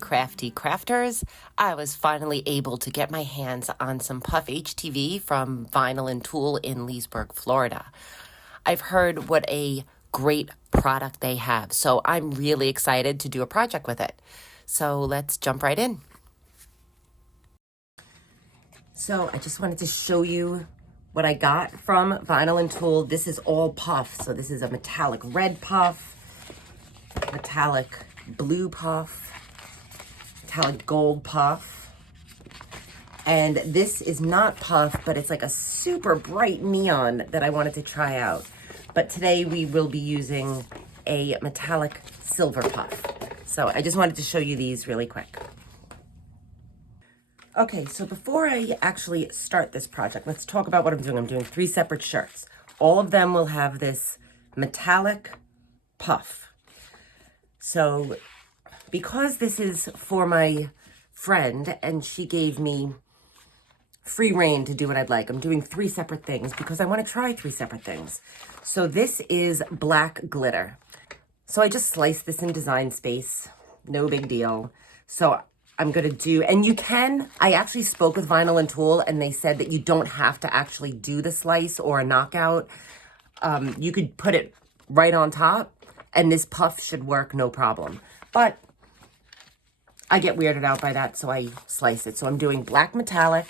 crafty crafters. I was finally able to get my hands on some puff HTV from Vinyl and Tulle in Leesburg, Florida. I've heard what a great product they have, so I'm really excited to do a project with it. So let's jump right in. So I just wanted to show you what I got from Vinyl and Tulle. This is all puff. So this is a metallic red puff, metallic blue puff, metallic gold puff. And this is not puff, but it's like a super bright neon that I wanted to try out. But today we will be using a metallic silver puff. So I just wanted to show you these really quick. Okay, so before I actually start this project, let's talk about what I'm doing. I'm doing 3 separate shirts. All of them will have this metallic puff. So because this is for my friend and she gave me free reign to do what I'd like, I'm doing 3 separate things because I want to try 3 separate things. So this is black glitter. So I just sliced this in Design Space, no big deal. So I'm gonna do, and you can, I actually spoke with Vinyl and Tulle and they said that you don't have to actually do the slice or a knockout. You could put it right on top and this puff should work no problem. But I get weirded out by that, so I slice it. So I'm doing black metallic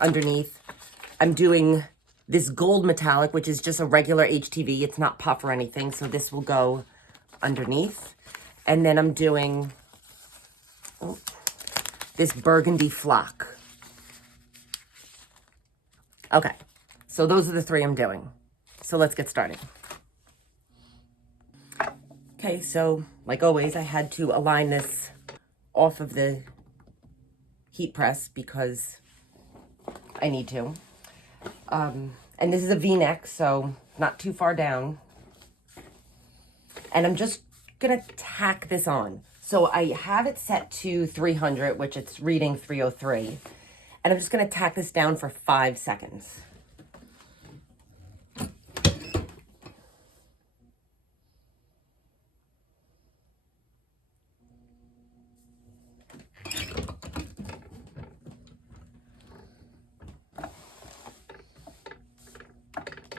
underneath. I'm doing this gold metallic, which is just a regular HTV. It's not puff or anything, so this will go underneath. And then I'm doing this burgundy flock. Okay, so those are the 3 I'm doing. So let's get started. Okay, so like always, I had to align this off of the heat press because I need to. And this is a V-neck, so not too far down. And I'm just gonna tack this on. So I have it set to 300, which it's reading 303. And I'm just gonna tack this down for 5 seconds.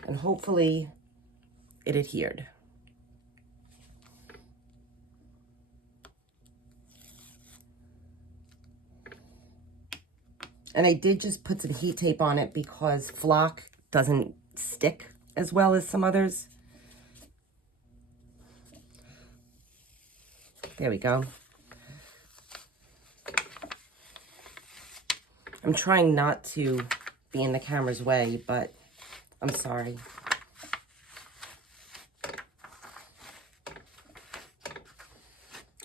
And hopefully it adhered. And I did just put some heat tape on it because flock doesn't stick as well as some others. There we go. I'm trying not to be in the camera's way, but I'm sorry.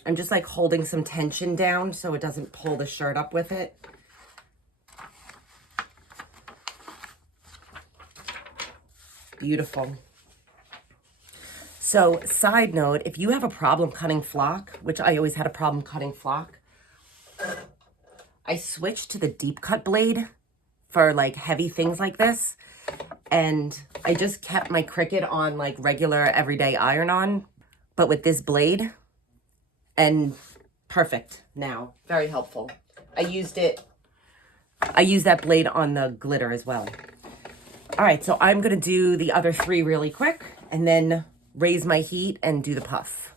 I'm just like holding some tension down so it doesn't pull the shirt up with it. Beautiful. So side note, if you have a problem cutting flock, which I always had a problem cutting flock, I switched to the deep cut blade for like heavy things like this. And I just kept my Cricut on like regular everyday iron on, but with this blade, and perfect now, very helpful. I used that blade on the glitter as well. All right, so I'm gonna do the other 3 really quick and then raise my heat and do the puff.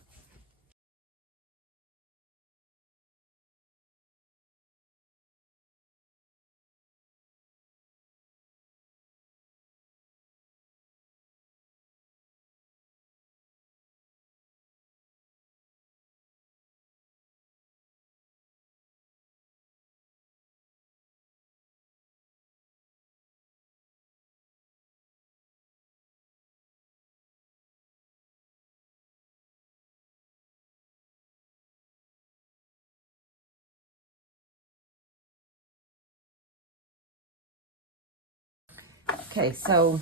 Okay, so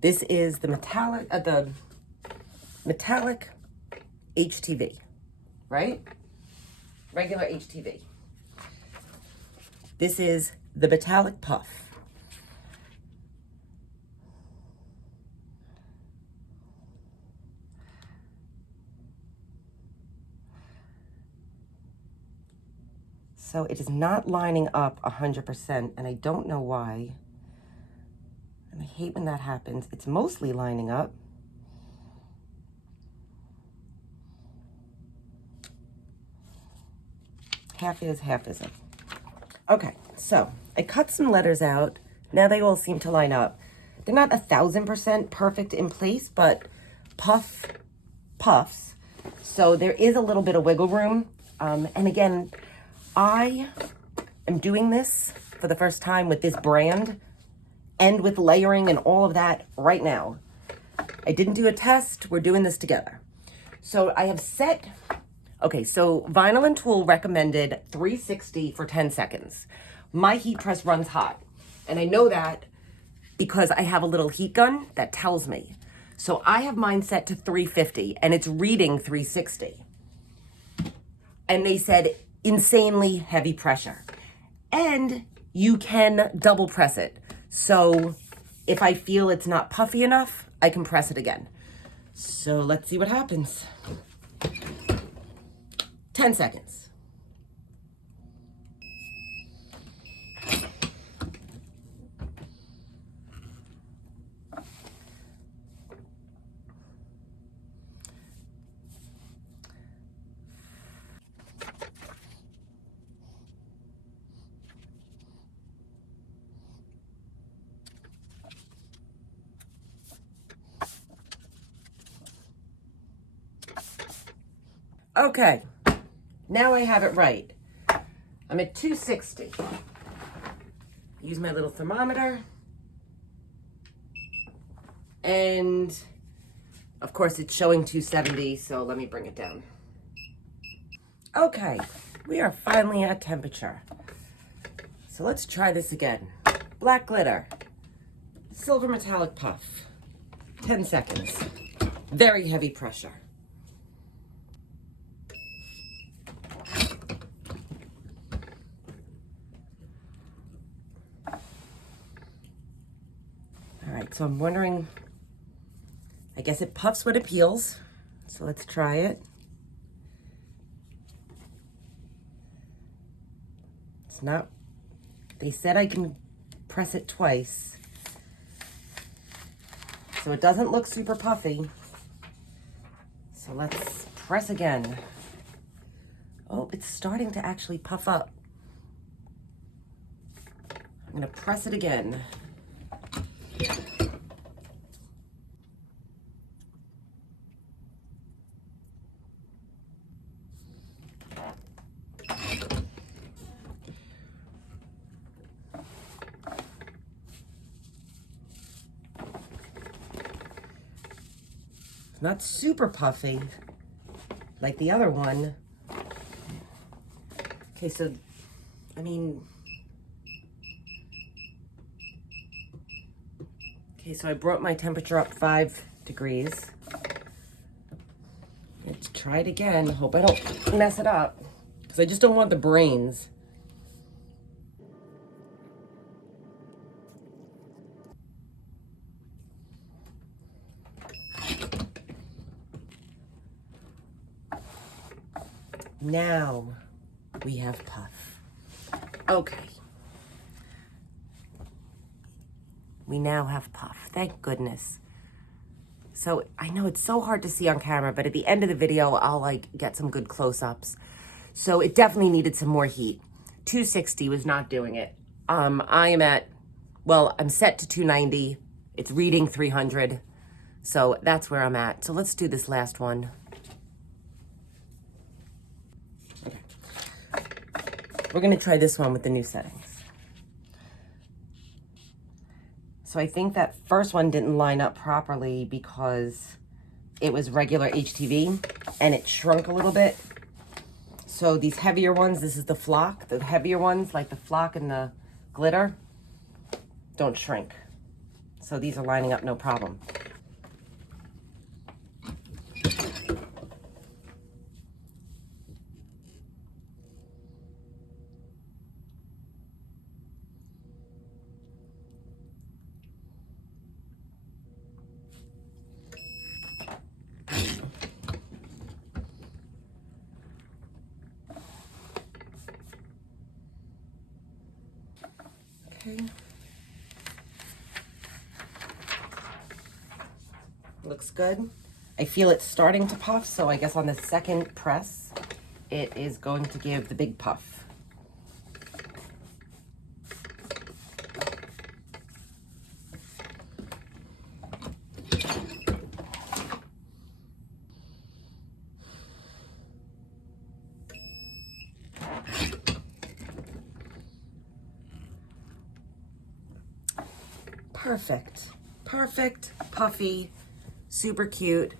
this is the metallic HTV, right? Regular HTV. This is the metallic puff. So it is not lining up 100%, and I don't know why. And I hate when that happens. It's mostly lining up. Half is, half isn't. Okay, so I cut some letters out. Now they all seem to line up. They're not 1000% perfect in place, but puffs. So there is a little bit of wiggle room. And again, I am doing this for the first time with this brand and with layering and all of that right now. I didn't do a test. We're doing this together. So I have set, okay, so Vinyl and Tulle recommended 360 for 10 seconds. My heat press runs hot. And I know that because I have a little heat gun that tells me. So I have mine set to 350 and it's reading 360. And they said insanely heavy pressure. And you can double press it. So if I feel it's not puffy enough, I can press it again. So let's see what happens. 10 seconds. Okay, now I have it right. I'm at 260. Use my little thermometer. And of course it's showing 270, so let me bring it down. Okay, we are finally at temperature. So let's try this again. Black glitter, silver metallic puff, 10 seconds. Very heavy pressure. All right, so I'm wondering, I guess it puffs when it peels. So let's try it. It's not, they said I can press it twice. So it doesn't look super puffy. So let's press again. Oh, it's starting to actually puff up. I'm gonna press it again. Not super puffy like the other one. Okay, so, I mean, okay, so I brought my temperature up 5 degrees. Let's try it again. Hope I don't mess it up, because I just don't want the brains. Now we have puff. Okay. We now have puff. Thank goodness. So I know it's so hard to see on camera, but at the end of the video, I'll like get some good close-ups. So it definitely needed some more heat. 260 was not doing it. I am at, well, I'm set to 290. It's reading 300. So that's where I'm at. So let's do this last one. Okay. We're gonna try this one with the new settings. So I think that first one didn't line up properly because it was regular HTV and it shrunk a little bit. So these heavier ones, this is the flock, the heavier ones like the flock and the glitter don't shrink. So these are lining up no problem. Okay. Looks good. I feel it's starting to puff, so I guess on the second press, it is going to give the big puff. Perfect, perfect, puffy, super cute.